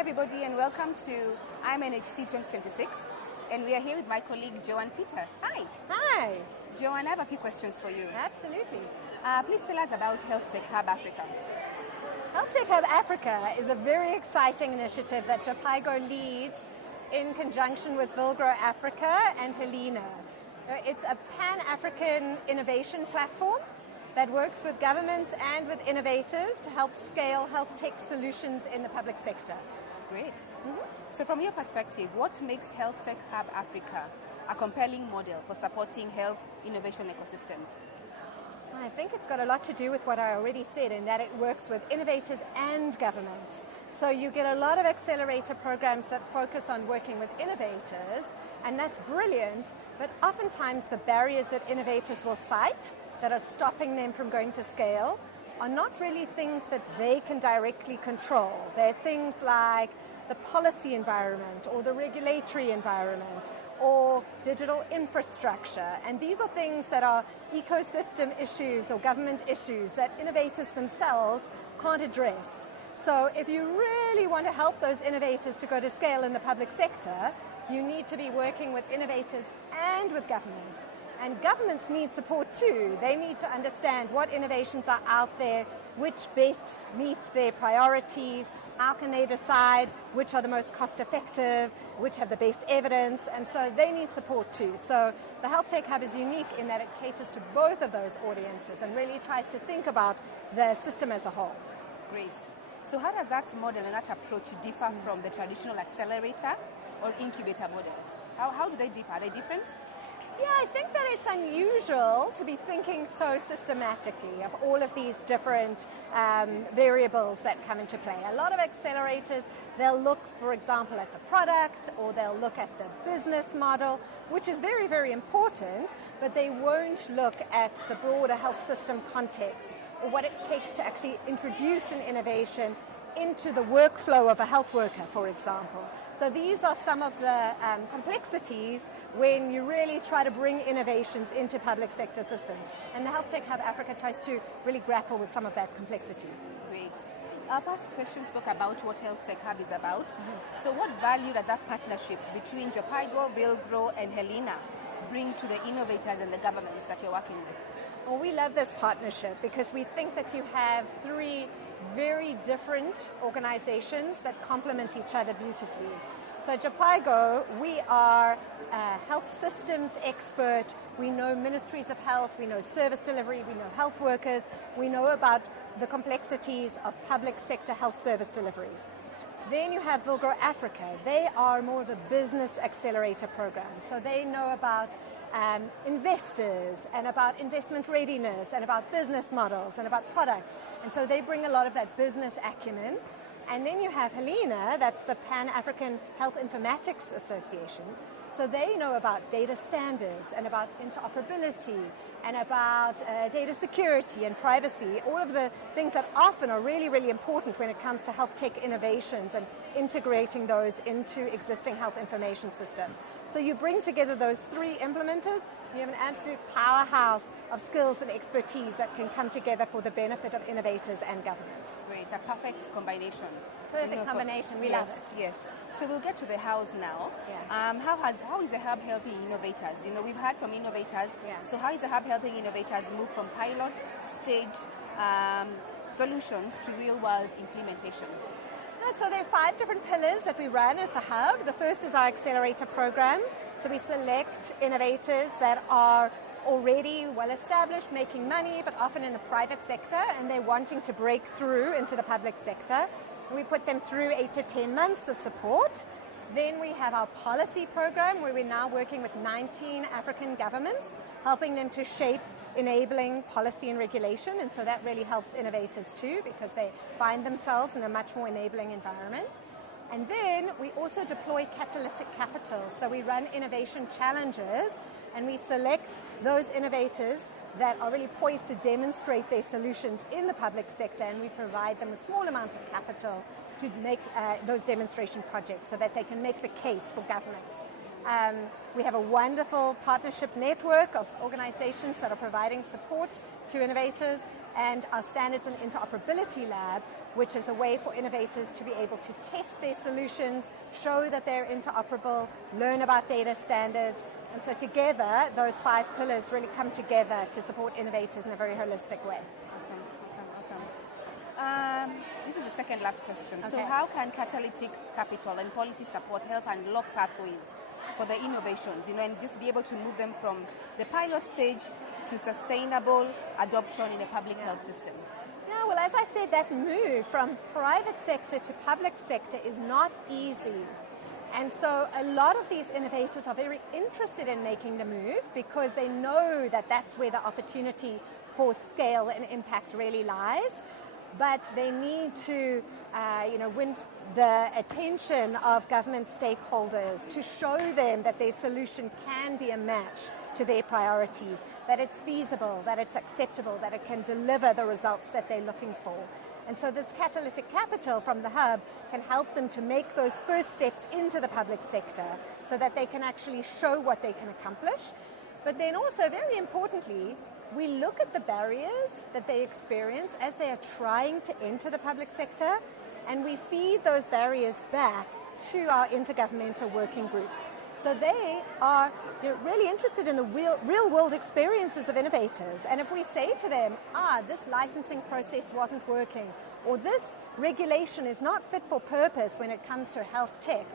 everybody, and welcome to IMNHC 2026. And we are here with my colleague, Joanne Peter. Hi. Hi. Joanne, I have a few questions for you. Absolutely. Please tell us about Health Tech Hub Africa. Health Tech Hub Africa is a very exciting initiative that JPIGO leads in conjunction with Vilgrow Africa and Helena. It's a pan-African innovation platform that works with governments and with innovators to help scale health tech solutions in the public sector. Great. So from your perspective, what makes Health Tech Hub Africa a compelling model for supporting health innovation ecosystems? I think it's got a lot to do with what I already said, in that it works with innovators and governments. So you get a lot of accelerator programs that focus on working with innovators, and that's brilliant, but oftentimes the barriers that innovators will cite that are stopping them from going to scale are not really things that they can directly control. They're things like the policy environment or the regulatory environment or digital infrastructure. And these are things that are ecosystem issues or government issues that innovators themselves can't address. So if you really want to help those innovators to go to scale in the public sector, you need to be working with innovators and with governments. And governments need support too. They need to understand what innovations are out there, which best meet their priorities, how can they decide which are the most cost effective, which have the best evidence, and so they need support too. So the Health Tech Hub is unique in that it caters to both of those audiences and really tries to think about the system as a whole. Great. So how does that model and that approach differ from the traditional accelerator or incubator models? How do they differ? Are they different? Yeah, I think that it's unusual to be thinking so systematically of all of these different variables that come into play. A lot of accelerators, they'll look, for example, at the product or they'll look at the business model, which is very, very important, but they won't look at the broader health system context or what it takes to actually introduce an innovation into the workflow of a health worker, for example. So these are some of the complexities when you really try to bring innovations into public sector systems. And the Health Tech Hub Africa tries to really grapple with some of that complexity. Great. Our first question spoke about what Health Tech Hub is about. So what value does that partnership between JPIGO, Vilgrow, and Helena bring to the innovators and the governments that you're working with? Well, we love this partnership because we think that you have three very different organizations that complement each other beautifully. So JPIGO, we are a health systems expert. We know ministries of health, we know service delivery, we know health workers, we know about the complexities of public sector health service delivery. Then you have Vilgrow Africa. They are more of a business accelerator program. So they know about investors and about investment readiness and about business models and about product. And so they bring a lot of that business acumen. And then you have Helena, that's the Pan-African Health Informatics Association. So they know about data standards and about interoperability and about data security and privacy, all of the things that often are really, really important when it comes to health tech innovations and integrating those into existing health information systems. So you bring together those three implementers, you have an absolute powerhouse of skills and expertise that can come together for the benefit of innovators and governments. Great, a perfect combination. Perfect combination, we love it. Yes. So we'll get to the hows now. Yeah. How is the hub helping innovators? You know, we've heard from innovators. Yeah. So how is the hub helping innovators move from pilot stage solutions to real-world implementation? So there are 5 different pillars that we run as the hub. The first is our accelerator program. So we select innovators that are already well established, making money, but often in the private sector, and they're wanting to break through into the public sector. We put them through 8 to 10 months of support. Then we have our policy program, where we're now working with 19 African governments, helping them to shape enabling policy and regulation. And so that really helps innovators too, because they find themselves in a much more enabling environment. And then we also deploy catalytic capital. So we run innovation challenges, and we select those innovators that are really poised to demonstrate their solutions in the public sector, and we provide them with small amounts of capital to make those demonstration projects so that they can make the case for governments. We have a wonderful partnership network of organizations that are providing support to innovators, and our Standards and Interoperability Lab, which is a way for innovators to be able to test their solutions, show that they're interoperable, learn about data standards. And so together, those 5 pillars really come together to support innovators in a very holistic way. Awesome. This is the second last question. Okay. So how can catalytic capital and policy support help unlock pathways for the innovations, and just be able to move them from the pilot stage to sustainable adoption in a public health system? Yeah, well, as I said, that move from private sector to public sector is not easy. And so a lot of these innovators are very interested in making the move because they know that that's where the opportunity for scale and impact really lies. But they need to, win the attention of government stakeholders to show them that their solution can be a match to their priorities, that it's feasible, that it's acceptable, that it can deliver the results that they're looking for. And so this catalytic capital from the hub can help them to make those first steps into the public sector so that they can actually show what they can accomplish. But then also, very importantly, we look at the barriers that they experience as they are trying to enter the public sector, and we feed those barriers back to our intergovernmental working group. So they are really interested in the real-world experiences of innovators. And if we say to them, this licensing process wasn't working, or this regulation is not fit for purpose when it comes to health tech,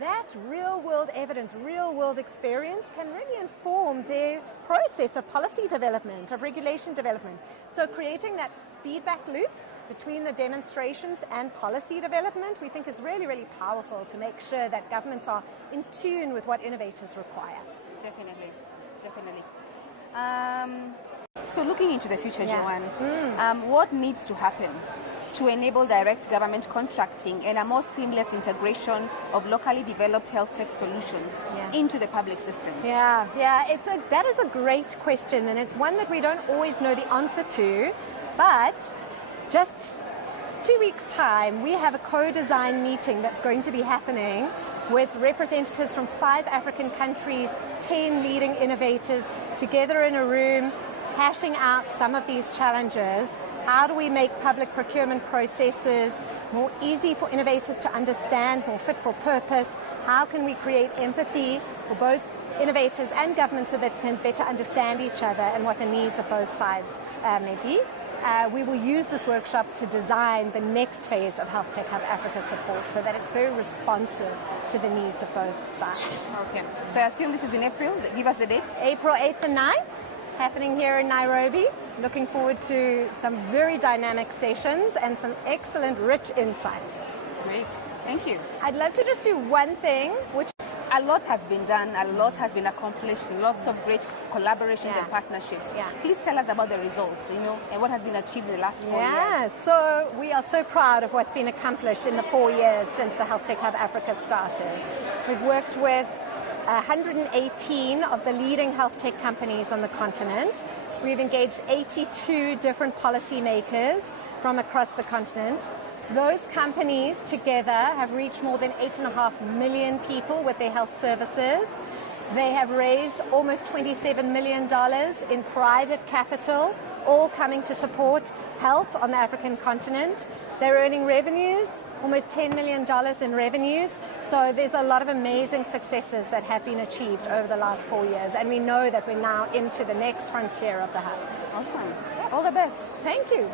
that real-world evidence, real-world experience can really inform their process of policy development, of regulation development. So creating that feedback loop between the demonstrations and policy development, we think is really, really powerful to make sure that governments are in tune with what innovators require. Definitely. So looking into the future, Joanne, what needs to happen to enable direct government contracting and a more seamless integration of locally developed health tech solutions into the public system? That is a great question, and it's one that we don't always know the answer to, but just 2 weeks' time, we have a co-design meeting that's going to be happening with representatives from 5 African countries, 10 leading innovators, together in a room, hashing out some of these challenges. How do we make public procurement processes more easy for innovators to understand, more fit for purpose? How can we create empathy for both innovators and governments so that they can better understand each other and what the needs of both sides may be? We will use this workshop to design the next phase of Health Tech Hub Africa support so that it's very responsive to the needs of both sides. Okay. So I assume this is in April. Give us the dates. April 8th and 9th, happening here in Nairobi. Looking forward to some very dynamic sessions and some excellent, rich insights. Great. Thank you. I'd love to just do one thing, which a lot has been done, a lot has been accomplished, lots of great collaborations and partnerships. Please tell us about the results, and what has been achieved in the last 4 years. So we are so proud of what's been accomplished in the 4 years since the Health Tech Hub Africa started. We've worked with 118 of the leading health tech companies on the continent. We've engaged 82 different policymakers from across the continent. Those companies together have reached more than 8.5 million people with their health services. They have raised almost $27 million in private capital, all coming to support health on the African continent. They're earning revenues, almost $10 million in revenues. So there's a lot of amazing successes that have been achieved over the last 4 years. And we know that we're now into the next frontier of the hub. Awesome. All the best. Thank you.